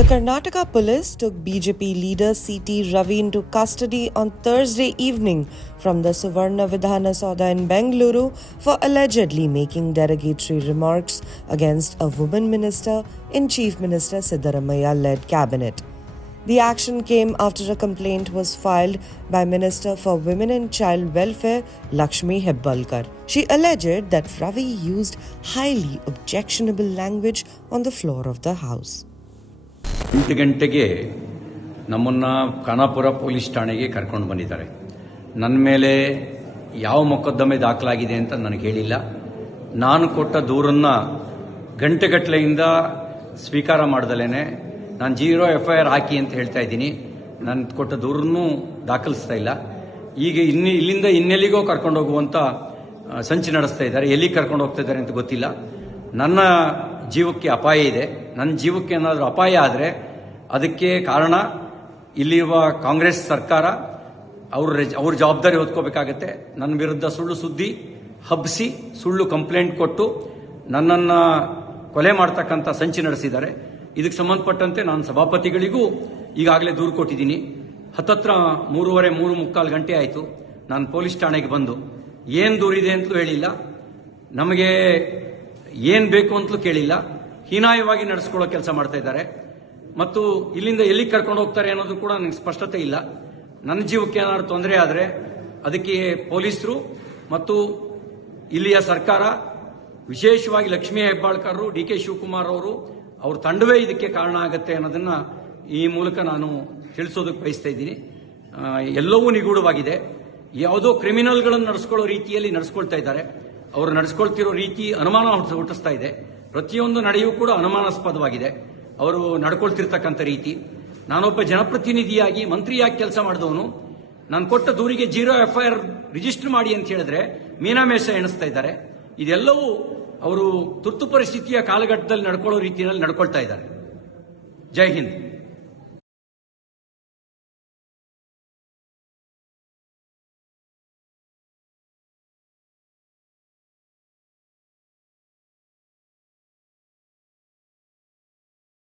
The Karnataka police took BJP leader C.T. Ravi into custody on Thursday evening from the Suvarna Vidhana Soda in Bengaluru for allegedly making derogatory remarks against a woman minister in Chief Minister Siddaramaiah-led cabinet. The action came after a complaint was filed by Minister for Women and Child Welfare Lakshmi Hebbalkar. She alleged that Ravi used highly objectionable language on the floor of the house. 8 ಗಂಟೆಗೆ ನಮ್ಮನ್ನು Khanapur police ಠಾಣೆಗೆ ಕರ್ಕೊಂಡು ಬಂದಿದ್ದಾರೆ. ನನ್ನ ಮೇಲೆ ಯಾವ ಮೊಕದ್ದಮೆ ದಾಖಲಾಗಿದೆ ಅಂತ ನನಗೆ ಹೇಳಿಲ್ಲ. ನಾನು ಕೊಟ್ಟ ದೂರನ್ನು ಗಂಟೆಗಟ್ಟಲೆಯಿಂದ ಸ್ವೀಕಾರ ಮಾಡ್ದಲೇನೆ ನಾನು 0 FIR ಹಾಕಿ ಅಂತ ಹೇಳ್ತಾ ಇದ್ದೀನಿ. ನಾನು ಕೊಟ್ಟ ದೂರನ್ನು ದಾಖಲಿಸ್ತಾ ಇಲ್ಲ. ಈಗ ಇಲ್ಲಿಂದ ಇನ್ನೆಲ್ಲಿಗೋ ಕರ್ಕೊಂಡು ಹೋಗುವಂಥ ಸಂಚು ನಡೆಸ್ತಾ ಇದ್ದಾರೆ. ಎಲ್ಲಿಗೆ ಕರ್ಕೊಂಡು ಹೋಗ್ತಾ ಇದ್ದಾರೆ ಅಂತ ಗೊತ್ತಿಲ್ಲ. ನನ್ನ ಜೀವಕ್ಕೆ ಅಪಾಯ ಇದೆ. ನನ್ನ ಜೀವಕ್ಕೆ ಏನಾದರೂ ಅಪಾಯ ಆದರೆ ಅದಕ್ಕೆ ಕಾರಣ ಇಲ್ಲಿರುವ ಕಾಂಗ್ರೆಸ್ ಸರ್ಕಾರ. ಅವ್ರ ಜವಾಬ್ದಾರಿ ಹೊತ್ಕೋಬೇಕಾಗತ್ತೆ. ನನ್ನ ವಿರುದ್ಧ ಸುಳ್ಳು ಸುದ್ದಿ ಹಬ್ಬಿಸಿ ಸುಳ್ಳು ಕಂಪ್ಲೇಂಟ್ ಕೊಟ್ಟು ನನ್ನನ್ನು ಕೊಲೆ ಮಾಡ್ತಕ್ಕಂಥ ಸಂಚು ನಡೆಸಿದ್ದಾರೆ. ಇದಕ್ಕೆ ಸಂಬಂಧಪಟ್ಟಂತೆ ನಾನು ಸಭಾಪತಿಗಳಿಗೂ ಈಗಾಗಲೇ ದೂರು ಕೊಟ್ಟಿದ್ದೀನಿ. ಹತ್ತತ್ರ 3:45 ಗಂಟೆ ಆಯಿತು. ನಾನು ಪೊಲೀಸ್ ಠಾಣೆಗೆ ಬಂದು ಏನು ದೂರಿದೆ ಅಂತಲೂ ಹೇಳಿಲ್ಲ, ನಮಗೆ ಏನು ಬೇಕು ಅಂತಲೂ ಕೇಳಿಲ್ಲ. ಹೀನಾಯವಾಗಿ ನಡೆಸ್ಕೊಳ್ಳೋ ಕೆಲಸ ಮಾಡ್ತಾ ಇದ್ದಾರೆ ಮತ್ತು ಇಲ್ಲಿಂದ ಎಲ್ಲಿಗೆ ಕರ್ಕೊಂಡು ಹೋಗ್ತಾರೆ ಅನ್ನೋದು ಕೂಡ ನನಗೆ ಸ್ಪಷ್ಟತೆ ಇಲ್ಲ. ನನ್ನ ಜೀವಕ್ಕೆ ಏನಾದ್ರು ತೊಂದರೆ ಆದರೆ ಅದಕ್ಕೆ ಪೊಲೀಸರು ಮತ್ತು ಇಲ್ಲಿಯ ಸರ್ಕಾರ, ವಿಶೇಷವಾಗಿ ಲಕ್ಷ್ಮೀ ಹೆಬ್ಬಾಳ್ಕರ್, DK ಶಿವಕುಮಾರ್ ಅವ್ರ ತಂಡವೇ ಇದಕ್ಕೆ ಕಾರಣ ಆಗುತ್ತೆ ಅನ್ನೋದನ್ನ ಈ ಮೂಲಕ ನಾನು ತಿಳಿಸೋದಕ್ಕೆ ಬಯಸ್ತಾ ಇದ್ದೀನಿ. ಎಲ್ಲವೂ ನಿಗೂಢವಾಗಿದೆ. ಯಾವುದೋ ಕ್ರಿಮಿನಲ್ಗಳನ್ನು ನಡೆಸ್ಕೊಳ್ಳೋ ರೀತಿಯಲ್ಲಿ ನಡೆಸ್ಕೊಳ್ತಾ ಇದ್ದಾರೆ. ಅವರು ನಡೆಸ್ಕೊಳ್ತಿರೋ ರೀತಿ ಅನುಮಾನ ಹುಟ್ಟಿಸ್ತಾ ಇದೆ. ಪ್ರತಿಯೊಂದು ನಡೆಯೂ ಕೂಡ ಅನುಮಾನಾಸ್ಪದವಾಗಿದೆ ಅವರು ನಡ್ಕೊಳ್ತಿರ್ತಕ್ಕಂಥ ರೀತಿ. ನಾನೊಬ್ಬ ಜನಪ್ರತಿನಿಧಿಯಾಗಿ ಮಂತ್ರಿಯಾಗಿ ಕೆಲಸ ಮಾಡಿದವನು. ನಾನು ಕೊಟ್ಟ ದೂರಿಗೆ 0 FIR ರಿಜಿಸ್ಟರ್ ಮಾಡಿ ಅಂತ ಹೇಳಿದ್ರೆ ಮೀನಾಮೇಷ ಎಣಿಸ್ತಾ ಇದ್ದಾರೆ. ಇದೆಲ್ಲವೂ ಅವರು ತುರ್ತು ಪರಿಸ್ಥಿತಿಯ ಕಾಲಘಟ್ಟದಲ್ಲಿ ನಡ್ಕೊಳ್ಳೋ ರೀತಿಯಲ್ಲಿ ನಡ್ಕೊಳ್ತಾ ಇದ್ದಾರೆ. ಜೈ ಹಿಂದ್.